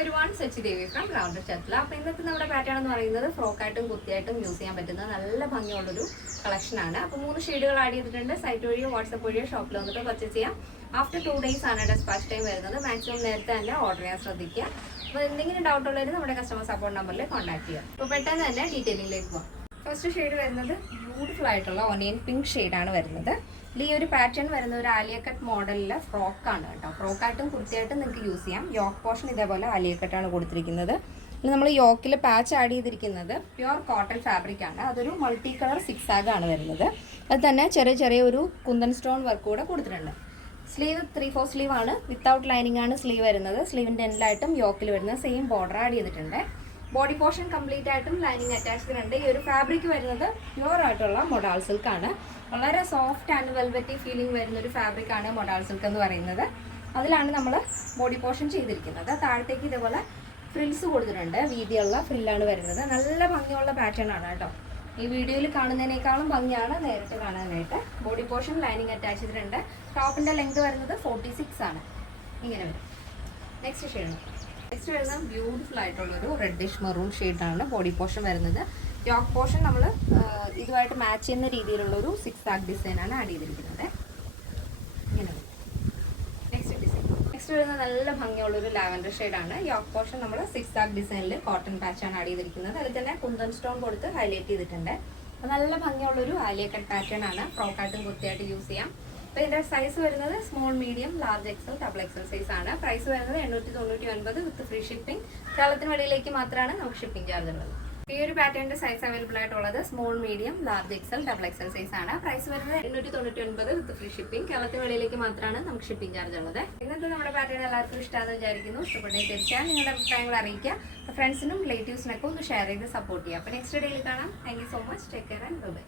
Hello everyone, Sachi Devi from Rounder Chatla. അപ്പോൾ ഇന്നത്തെ നമ്മുടെ പാറ്റേൺ എന്ന് പറയുന്നത് ഫ്രോക്കായിട്ടും കുത്തിയായിട്ടും യൂസ് ചെയ്യാൻ പറ്റുന്ന നല്ല ഭംഗിയുള്ളൊരു കളക്ഷനാണ്. അപ്പോൾ 3 ഷെയ്ഡുകൾ ആഡ് ചെയ്തിട്ടുണ്ട്. സൈറ്റ് വഴിയോ വാട്സപ്പ് വഴിയോ ഷോപ്പിൽ വന്നിട്ട് പർച്ചേസ് ചെയ്യാം. ആഫ്റ്റർ 2 days ആണ് ഡെസ്പാച്ച് ടൈം വരുന്നത്. മാക്സിമം നേരത്തെ തന്നെ ഓർഡർ ചെയ്യാൻ ശ്രദ്ധിക്കുക. അപ്പോൾ എന്തെങ്കിലും ഡൗട്ട് ഉള്ളവർ നമ്മുടെ കസ്റ്റമർ സപ്പോർട്ട് നമ്പറിൽ കോൺടാക്ട് ചെയ്യുക. അപ്പോൾ പെട്ടെന്ന് തന്നെ ഡീറ്റെയിലിംഗിലേക്ക് പോകാം. ഫസ്റ്റ് ഷെയ്ഡ് വരുന്നത് ബ്യൂട്ടിഫുൾ ആയിട്ടുള്ള ഒനിയൻ പിങ്ക് ഷെയ്ഡാണ് വരുന്നത്. ഈ ഒരു പാറ്റേൺ വരുന്ന ഒരു ആലിയ കട്ട് മോഡലിലെ ഫ്രോക്കാണ് കേട്ടോ. ഫ്രോക്കായിട്ടും കുർത്തിയായിട്ടും നിങ്ങൾക്ക് യൂസ് ചെയ്യാം. യോക്ക് പോർഷൻ ഇതേപോലെ ആലിയ കട്ടാണ് കൊടുത്തിരിക്കുന്നത്. നമ്മൾ യോക്കിൽ പാച്ച് ആഡ് ചെയ്തിരിക്കുന്നത് പ്യുവർ കോട്ടൺ ഫാബ്രിക് ആണ്. അതൊരു മൾട്ടി കളർ സിക്സാഗ് ആണ് വരുന്നത്. അത് തന്നെ ചെറിയ ഒരു കുന്തൻ സ്റ്റോൺ വർക്ക് കൂടെ കൊടുത്തിട്ടുണ്ട്. സ്ലീവ് 3/4 സ്ലീവ് ആണ്. വിത്തൗട്ട് ലൈനിങ് ആണ് സ്ലീവ് വരുന്നത്. സ്ലീവിൻ്റെ എൻഡിലായിട്ടും യോക്കിൽ വരുന്ന സെയിം ബോർഡർ ആഡ് ചെയ്തിട്ടുണ്ട്. ബോഡി പോർഷൻ കംപ്ലീറ്റ് ആയിട്ടും ലൈനിങ് അറ്റാച്ച്ഡ് ഉണ്ട്. ഈ ഒരു ഫാബ്രിക് വരുന്നത് പ്യുവർ ആയിട്ടുള്ള മൊഡാൾ സിൽക്ക് ആണ്. വളരെ സോഫ്റ്റ് ആൻഡ് വെൽവെറ്റി ഫീലിംഗ് വരുന്ന ഒരു ഫാബ്രിക് ആണ് മൊഡാൾ സിൽക്ക് എന്ന് പറയുന്നത്. അതിലാണ് നമ്മൾ ബോഡി പോർഷൻ ചെയ്തിരിക്കുന്നത്. താഴത്തേക്ക് ഇതേപോലെ ഫ്രിൽസ് കൊടുത്തിട്ടുണ്ട്. വീതിയുള്ള ഫ്രില്ലാണ് വരുന്നത്. നല്ല ഭംഗിയുള്ള പാറ്റേൺ ആണ് കേട്ടോ. ഈ വീഡിയോയിൽ കാണുന്നതിനേക്കാളും ഭംഗിയാണ് നേരിട്ട് കാണാനായിട്ട്. ബോഡി പോർഷൻ ലൈനിങ് അറ്റാച്ച് ചെയ്തിട്ടുണ്ട്. ടോപ്പിൻ്റെ ലെങ്ത് വരുന്നത് 46 ആണ്. ഇങ്ങനെ വരും. നെക്സ്റ്റ് വരുന്ന ബ്യൂട്ടിഫുൾ ആയിട്ടുള്ളൊരു റെഡിഷ് മെറൂൺ ഷെയ്ഡാണ് ബോഡി പോർഷൻ വരുന്നത്. യോക്ക് പോർഷൻ നമ്മൾ ഇതുമായിട്ട് മാച്ച് ചെയ്യുന്ന രീതിയിലുള്ളൊരു സിക്സാഗ് ഡിസൈനാണ് ആഡ് ചെയ്തിരിക്കുന്നത്. ഇങ്ങനെ നെക്സ്റ്റ് വരുന്ന നല്ല ഭംഗിയുള്ളൊരു ലാവൻഡർ ഷെയ്ഡാണ്. യോക്ക് പോർഷൻ നമ്മൾ സിക്സാഗ് ഡിസൈനിൽ കോട്ടൺ പാച്ചാണ് ആഡ് ചെയ്തിരിക്കുന്നത്. അതിൽ തന്നെ കുന്തൻ സ്റ്റോൺ കൊടുത്ത് ഹൈലൈറ്റ് ചെയ്തിട്ടുണ്ട്. നല്ല ഭംഗിയുള്ളൊരു ആലിയ കട്ട് പാറ്റേൺ ആണ്. ഫ്രോക്കായിട്ടും കുർത്തിയായിട്ട് യൂസ് ചെയ്യാം. അപ്പോൾ ഇതിൻ്റെ സൈസ് വരുന്നത് small, medium, large XL, double XL size ആണ്. പ്രൈസ് വരുന്നത് 899 വിത്ത് ഫ്രീ ഷിപ്പിംഗ്. കേരളത്തിന് വെളിയിലേക്ക് മാത്രമാണ് നമുക്ക് ഷിപ്പിംഗ് ചാർജ് ഉള്ളത്. ഈ ഒരു പാറ്റേണിന്റെ സൈസ് അവൈലബിൾ ആയിട്ടുള്ളത് small, medium, large XL, double XL size ആണ്. പ്രൈസ് വരുന്നത് 899 വിത്ത് ഫ്രീ ഷിപ്പിംഗ്. കേരളത്തിന് വെളിയിലേക്ക് മാത്രമാണ് നമുക്ക് ഷിപ്പിംഗ് ചാർജ് ഉള്ളത്. ഇന്നത്തെ നമ്മുടെ പാറ്റേൺ എല്ലാവർക്കും ഇഷ്ടമാണെന്ന് വിചാരിക്കുന്നു. ഇഷ്ടപ്പെട്ടെങ്കിൽ തീർച്ചയായും നിങ്ങളുടെ അഭിപ്രായങ്ങൾ അറിയിക്കുക. ഫ്രണ്ട്സിനും റിലേറ്റീവ്സിനൊക്കെ ഒന്ന് ഷെയർ ചെയ്ത് സപ്പോർട്ട് ചെയ്യുക. അപ്പോൾ നെക്സ്റ്റ് ഡേയിൽ കാണാം. Thank you so much. Take care and by.